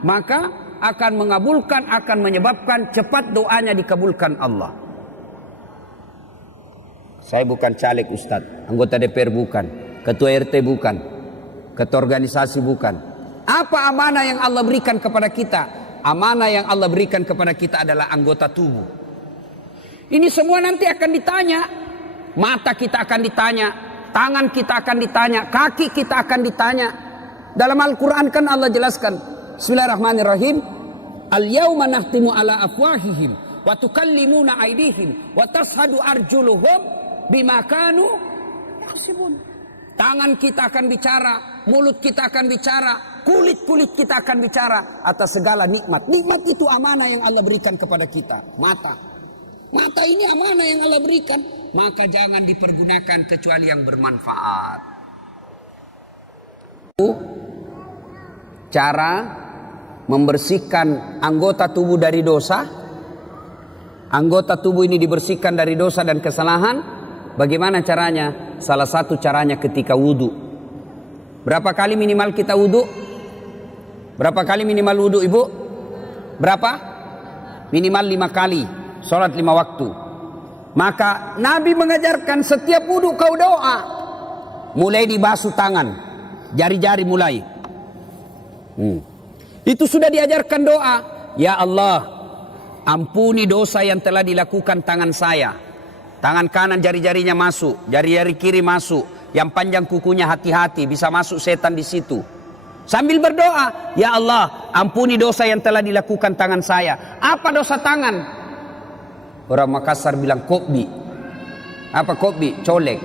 maka akan mengabulkan, akan menyebabkan cepat doanya dikabulkan Allah. Saya bukan caleg Ustadz, anggota DPR bukan, ketua RT bukan, ketua organisasi bukan. Apa amanah yang Allah berikan kepada kita? Amanah yang Allah berikan kepada kita adalah anggota tubuh. Ini semua nanti akan ditanya. Mata kita akan ditanya, tangan kita akan ditanya, kaki kita akan ditanya. Dalam Al-Quran kan Allah jelaskan, Bismillahirrahmanirrahim. Al-yawma nahtimu ala afwahihim wa tukallimuna aydihim wa tashhadu arjuluhum bima kanu yaksibun. Tangan kita akan bicara, mulut kita akan bicara, kulit kita akan bicara atas segala nikmat. Nikmat itu amanah yang Allah berikan kepada kita. Mata ini amanah yang Allah berikan, maka jangan dipergunakan kecuali yang bermanfaat. Cara membersihkan anggota tubuh dari dosa. Anggota tubuh ini dibersihkan dari dosa dan kesalahan. Bagaimana caranya? Salah satu caranya ketika wudhu. Berapa kali minimal kita wudhu? Berapa kali minimal wudhu ibu? Berapa? Minimal 5 kali. Sholat 5 waktu. Maka Nabi mengajarkan setiap wudhu kau doa. Mulai dibasuh tangan, jari-jari mulai. Itu sudah diajarkan doa. Ya Allah, ampuni dosa yang telah dilakukan tangan saya. Tangan kanan jari-jarinya masuk, jari-jari kiri masuk. Yang panjang kukunya hati-hati, bisa masuk setan di situ. Sambil berdoa, ya Allah, ampuni dosa yang telah dilakukan tangan saya. Apa dosa tangan? Orang Makassar bilang kokbi. Apa kokbi? Colek.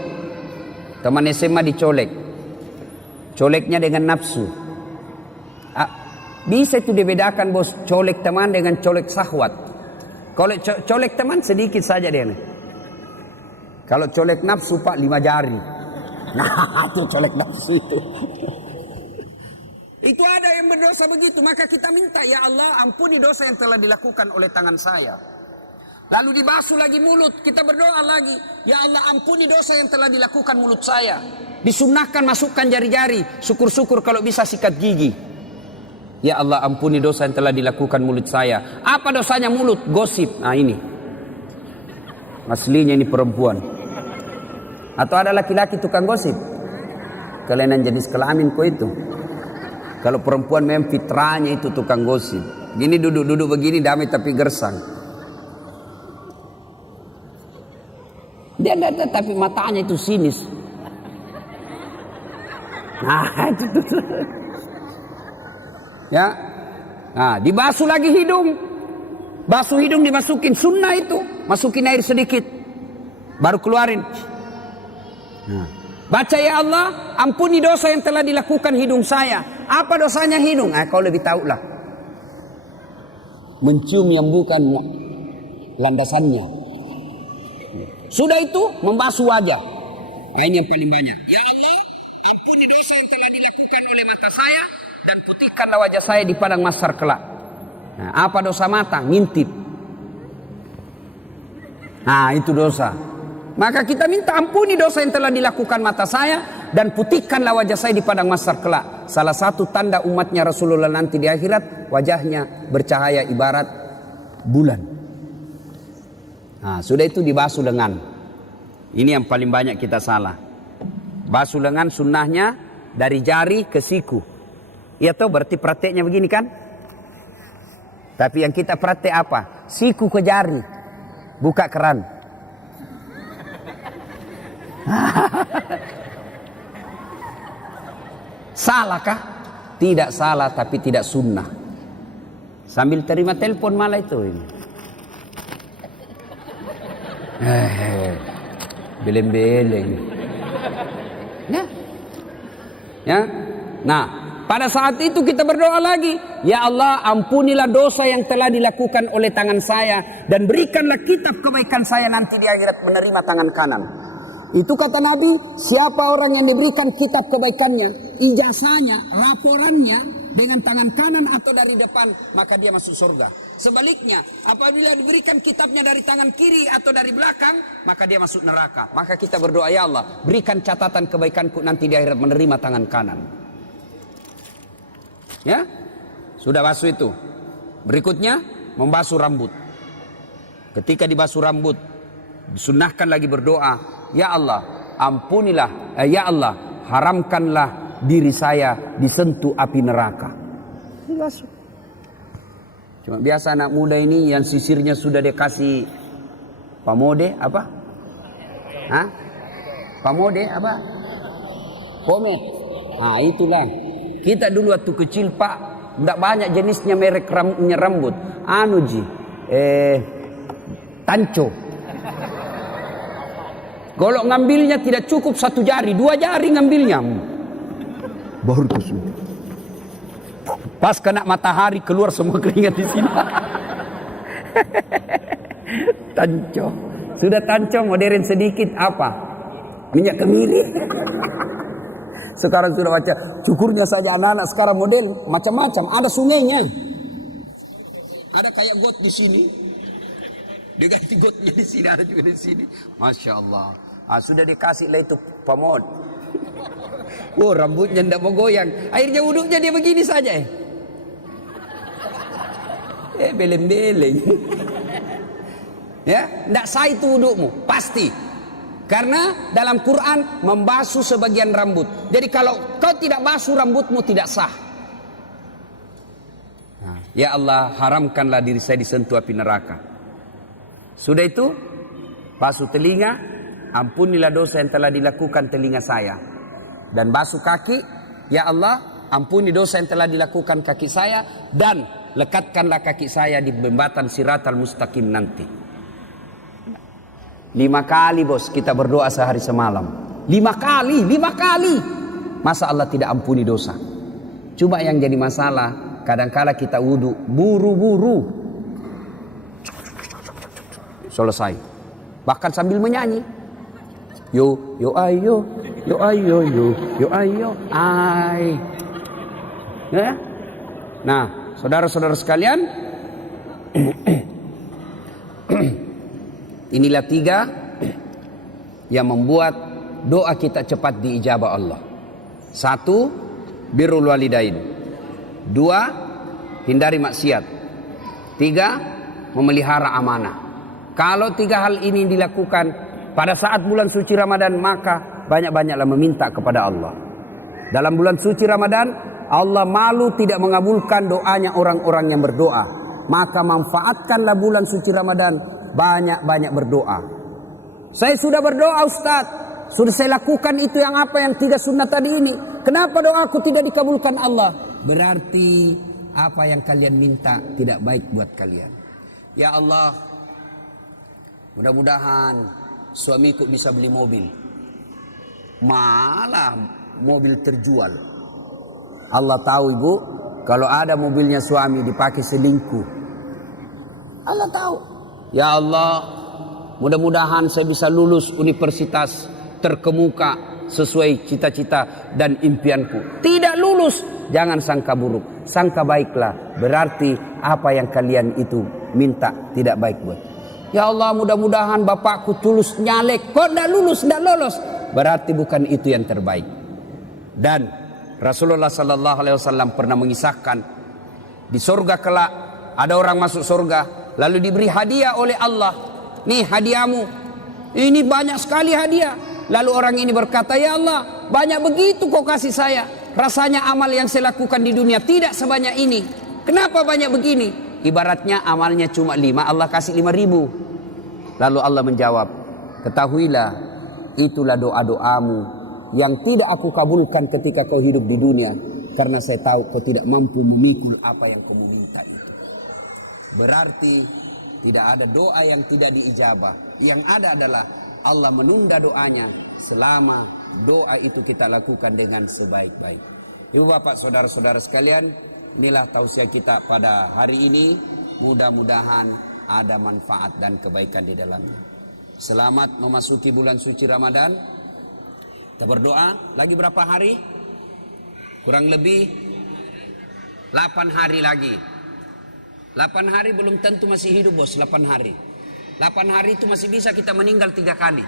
Teman SMA dicolek. Coleknya dengan nafsu. Bisa itu dibedakan bos, colek teman dengan colek syahwat. Kalau colek teman sedikit saja dia nih. Kalau colek nafsu pak 5 jari. Nah itu colek nafsu itu. Itu ada yang berdosa begitu. Maka kita minta, ya Allah ampuni dosa yang telah dilakukan oleh tangan saya. Lalu dibasuh lagi mulut. Kita berdoa lagi, ya Allah ampuni dosa yang telah dilakukan mulut saya. Disunnahkan masukkan jari-jari. Syukur-syukur kalau bisa sikat gigi. Ya Allah ampuni dosa yang telah dilakukan mulut saya. Apa dosanya mulut? Gosip. Nah ini aslinya ini perempuan. Atau ada laki-laki tukang gosip? kelainan jenis kelamin kok itu. Kalau perempuan memang fitrahnya itu tukang gosip. Gini duduk begini damai tapi gersang. Dia ada tapi matanya itu sinis. Nah itu tuh. Ya. Nah dibasuh lagi hidung. Basuh hidung dimasukin sunnah itu. Masukin air sedikit. Baru keluarin. Nah. Baca ya Allah, ampuni dosa yang telah dilakukan hidung saya. Apa dosanya hidung? Kau lebih tahu lah. Mencium yang bukan landasannya. Sudah itu membasuh wajah. Ini yang paling banyak. Ya Allah, ampuni dosa yang telah dilakukan oleh mata saya dan putihkanlah wajah saya di padang mahsyar kelak. Nah, apa dosa mata? Ngintip. Nah, itu dosa. Maka kita minta ampuni dosa yang telah dilakukan mata saya dan putihkanlah wajah saya di padang mahsyar kelak. Salah satu tanda umatnya Rasulullah nanti di akhirat, wajahnya bercahaya ibarat bulan. Nah, sudah itu dibasuh lengan. Ini yang paling banyak kita salah. Basuh lengan sunnahnya dari jari ke siku. Ya toh berarti prakteknya begini kan? Tapi yang kita praktek apa? Siku ke jari. Buka keran. Salahkah? Tidak salah tapi tidak sunnah. Sambil terima telepon malah itu ini. Beleng-beleng. Ya. Ya. Nah, pada saat itu kita berdoa lagi, ya Allah, ampunilah dosa yang telah dilakukan oleh tangan saya dan berikanlah kitab kebaikan saya nanti di akhirat menerima tangan kanan. Itu kata Nabi, siapa orang yang diberikan kitab kebaikannya, ijazahnya, raporannya dengan tangan kanan atau dari depan, maka dia masuk surga. Sebaliknya, apabila diberikan kitabnya dari tangan kiri atau dari belakang, maka dia masuk neraka. Maka kita berdoa, ya Allah, berikan catatan kebaikanku nanti di akhirat menerima tangan kanan. Ya, sudah basuh itu. Berikutnya, membasuh rambut. Ketika dibasuh rambut, disunnahkan lagi berdoa, ya Allah, ampunilah, ya Allah, haramkanlah diri saya disentuh api neraka. Dibasuh. Cuma biasa anak muda ini yang sisirnya sudah dikasih pamode apa? Hah? Pamode apa? Pomade. Nah itulah. Kita dulu waktu kecil Pak, tidak banyak jenisnya merek rambut. Anu ji, tanco. Kalau ngambilnya tidak cukup 1 jari, 2 jari ngambilnya. Baru itu sudah. Pas kena matahari keluar semua keringat di sini. Tanco. Sudah tanco modern sedikit apa? Minyak kemiri. Sekarang sudah baca cukurnya saja anak-anak sekarang model macam-macam. Ada sungainya. Ada kayak got di sini. Diganti gotnya di sini, ada juga di sini. Masya Allah. Sudah dikasih lah itu pamod. Oh rambutnya tidak mau goyang. Akhirnya wuduknya dia begini saja. Beleng-beleng. Ya, tidak sah itu wudukmu, pasti. Karena dalam Quran membasuh sebagian rambut. Jadi kalau kau tidak basuh rambutmu tidak sah. Ya Allah, haramkanlah diri saya disentuh api neraka. Sudah itu, basuh telinga, ampunilah dosa yang telah dilakukan telinga saya. Dan basuh kaki, ya Allah, ampuni dosa yang telah dilakukan kaki saya dan lekatkanlah kaki saya di jembatan Siratal Mustaqim nanti. 5 kali bos kita berdoa sehari semalam. 5 kali. Masa Allah tidak ampuni dosa? Cuma yang jadi masalah, kadangkala kita wudu buru-buru. Selesai. Bahkan sambil menyanyi. Yo ayo, yo ayo, yo ayo, ay. Ya? Nah, saudara-saudara sekalian, inilah 3 yang membuat doa kita cepat diijabah Allah. 1, birrul walidain. 2, hindari maksiat. 3, memelihara amanah. Kalau 3 hal ini dilakukan pada saat bulan suci Ramadan, maka banyak-banyaklah meminta kepada Allah. Dalam bulan suci Ramadan, Allah malu tidak mengabulkan doanya orang-orang yang berdoa. Maka manfaatkanlah bulan suci Ramadan, banyak-banyak berdoa. Saya sudah berdoa Ustaz, sudah saya lakukan itu yang 3 sunnah tadi ini. Kenapa doaku tidak dikabulkan Allah? Berarti apa yang kalian minta tidak baik buat kalian. Ya Allah, mudah-mudahan suamiku bisa beli mobil. Malah mobil terjual. Allah tahu ibu, kalau ada mobilnya suami dipakai selingkuh. Allah tahu. Ya Allah, mudah-mudahan saya bisa lulus universitas terkemuka sesuai cita-cita dan impianku. Tidak lulus, jangan sangka buruk, sangka baiklah. Berarti apa yang kalian itu minta tidak baik buat. Ya Allah, mudah-mudahan bapakku tulus nyalek, kok tidak lulus, tidak lolos. Berarti bukan itu yang terbaik. Dan Rasulullah Sallallahu Alaihi Wasallam pernah mengisahkan di surga kelak ada orang masuk surga lalu diberi hadiah oleh Allah. Nih hadiahmu, ini banyak sekali hadiah. Lalu orang ini berkata, ya Allah, banyak begitu kau kasih saya. Rasanya amal yang saya lakukan di dunia tidak sebanyak ini. Kenapa banyak begini? Ibaratnya amalnya cuma 5, Allah kasih 5.000. Lalu Allah menjawab, ketahuilah, itulah doa-doamu yang tidak aku kabulkan ketika kau hidup di dunia. Karena saya tahu kau tidak mampu memikul apa yang kau minta itu. Berarti tidak ada doa yang tidak diijabah. Yang ada adalah Allah menunda doanya selama doa itu kita lakukan dengan sebaik-baik. Ibu bapak saudara-saudara sekalian, inilah tausiah kita pada hari ini. Mudah-mudahan ada manfaat dan kebaikan di dalamnya. Selamat memasuki bulan suci Ramadan. Kita berdoa, lagi berapa hari? Kurang lebih 8 hari lagi. 8 hari belum tentu masih hidup bos, 8 hari. 8 hari itu masih bisa kita meninggal 3 kali.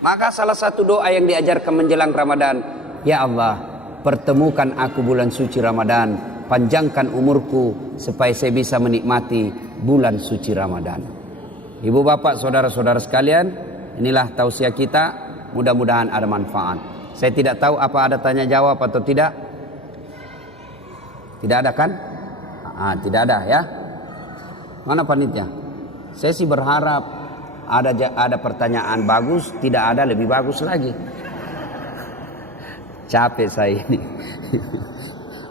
Maka salah satu doa yang diajarkan menjelang Ramadan, ya Allah, pertemukan aku bulan suci Ramadan, panjangkan umurku supaya saya bisa menikmati bulan suci Ramadan. Ibu bapak saudara-saudara sekalian, inilah tausiah kita, mudah-mudahan ada manfaat. Saya tidak tahu apa ada tanya jawab atau tidak. Tidak ada kan? Tidak ada ya. Mana panitia? Saya sih berharap ada pertanyaan bagus, tidak ada lebih bagus lagi. Capek saya ini.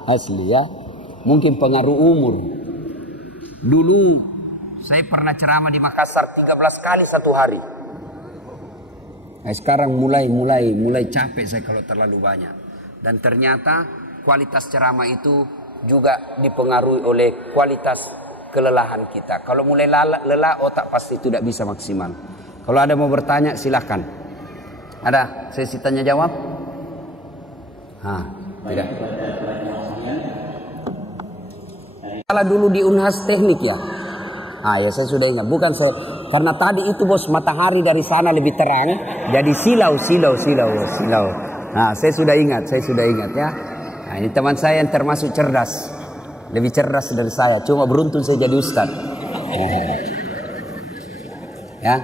Asli ya. Mungkin pengaruh umur. Dulu saya pernah ceramah di Makassar 13 kali satu hari. Nah, sekarang mulai capek saya kalau terlalu banyak. Dan ternyata kualitas ceramah itu juga dipengaruhi oleh kualitas kelelahan kita. Kalau mulai lelah, otak pasti tidak bisa maksimal. Kalau ada mau bertanya silahkan. Ada sesi tanya jawab? Tidak. Kalau dulu di Unhas Teknik ya. Ya saya sudah ingat. Bukan saya, karena tadi itu bos matahari dari sana lebih terang, jadi silau. Nah, saya sudah ingat ya. Nah, ini teman saya yang termasuk cerdas. Lebih cerdas dari saya, cuma beruntung saya jadi ustad. Ya.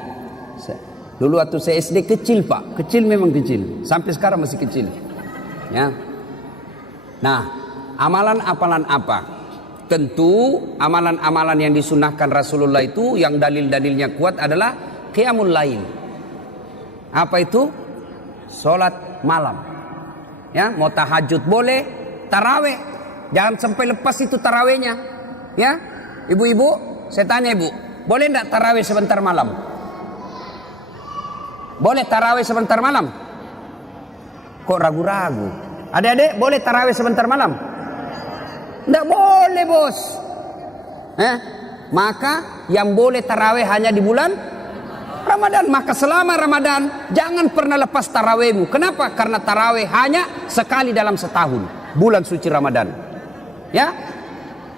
Dulu waktu saya SD kecil pak, kecil memang kecil, sampai sekarang masih kecil. Ya. Nah, amalan-amalan apa? Tentu amalan-amalan yang disunahkan Rasulullah itu yang dalil-dalilnya kuat adalah qiyamul lail. Apa itu? Salat malam. Ya, mau tahajud boleh, tarawih. Jangan sampai lepas itu tarawihnya. Ya, ibu-ibu, saya tanya ibu, boleh enggak tarawih sebentar malam? Boleh tarawih sebentar malam? Kok ragu-ragu? Adik-adik, boleh tarawih sebentar malam? Enggak boleh bos. Maka yang boleh tarawih hanya di bulan Ramadan. Maka selama Ramadan jangan pernah lepas tarawihmu. Kenapa? Karena tarawih hanya sekali dalam setahun, bulan suci Ramadan. Ya,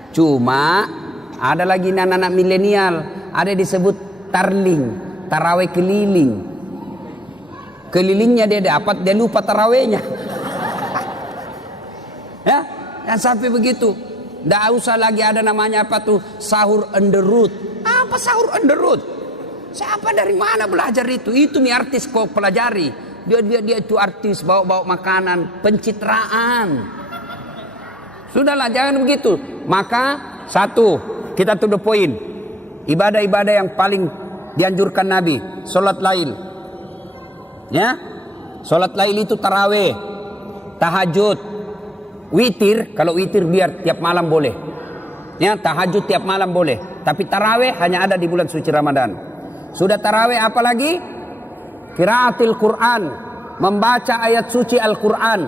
cuma ada lagi anak-anak milenial, ada disebut tarling, tarawih keliling. Kelilingnya dia dapat, dia lupa tarawihnya. Ya, yang sampai begitu. Nggak usah lagi ada namanya apa tuh sahur on the road. Apa sahur on the road? Siapa dari mana belajar itu? Itu nih artis kau pelajari. Dia itu artis, bawa makanan, pencitraan. Sudahlah, jangan begitu. Maka satu, kita to the point. Ibadah-ibadah yang paling dianjurkan Nabi, salat lail. Ya. Salat lail itu tarawih, tahajud, witir. Kalau witir biar tiap malam boleh. Ya, tahajud tiap malam boleh. Tapi tarawih hanya ada di bulan suci Ramadan. Sudah tarawih apa lagi? Qiraatil Quran, membaca ayat suci Al-Quran.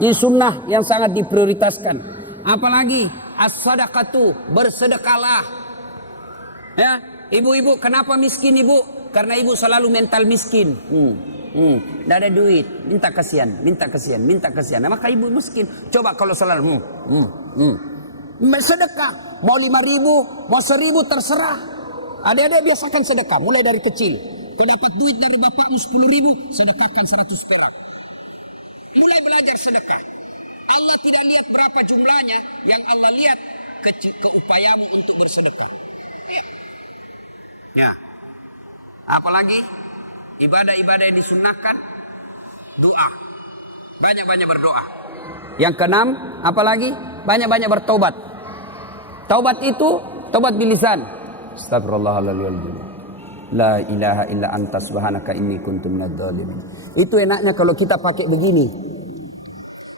Ini sunnah yang sangat diprioritaskan. Apalagi as-sadaqatu, bersedekahlah. Ya, ibu-ibu kenapa miskin ibu? Karena ibu selalu mental miskin. Tidak ada duit, minta kasihan. Nah, maka ibu miskin. Coba kalau selalu sedekah, mau 5.000, mau 1.000 terserah. Adik-adik biasakan sedekah, mulai dari kecil. Kau dapat duit dari bapakmu 10.000, sedekahkan 100 perak. Mulai belajar sedekah. Allah tidak lihat berapa jumlahnya, yang Allah lihat keupayamu untuk bersedekah. Ayo. Ya. Apalagi ibadah-ibadah yang disunnahkan, doa. Banyak-banyak berdoa. Yang keenam, apalagi banyak-banyak bertobat. Taubat itu taubat bilisan. Astagfirullahaladzim. La ilaha illa anta subhanaka inni kuntu minadz dzalimin. Itu enaknya kalau kita pakai begini.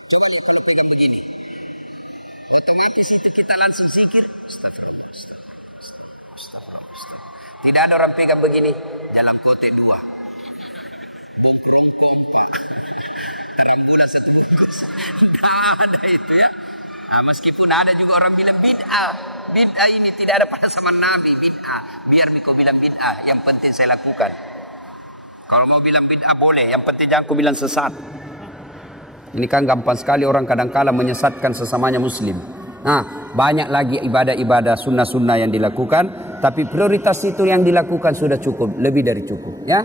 Coba lihat kalau pegang begini. Otomatis itu kita langsung zikir. Astagfirullah, astagfirullah. Tidak ada orang pegang begini. Jalan kotek 2. Bongkrongko 4. Tarambulan 1 bungkus. Tidak ada itu ya. Nah, meskipun ada juga orang bilang bid'ah. Bid'ah ini tidak ada pada zaman Nabi. Bid'ah, biar kau bilang bid'ah, yang penting saya lakukan. Kalau mau bilang bid'ah boleh, yang penting jangan kau bilang sesat. Ini kan gampang sekali orang kadang-kala menyesatkan sesamanya muslim. Nah, banyak lagi ibadah-ibadah sunnah-sunnah yang dilakukan, tapi prioritas itu yang dilakukan sudah cukup, lebih dari cukup ya.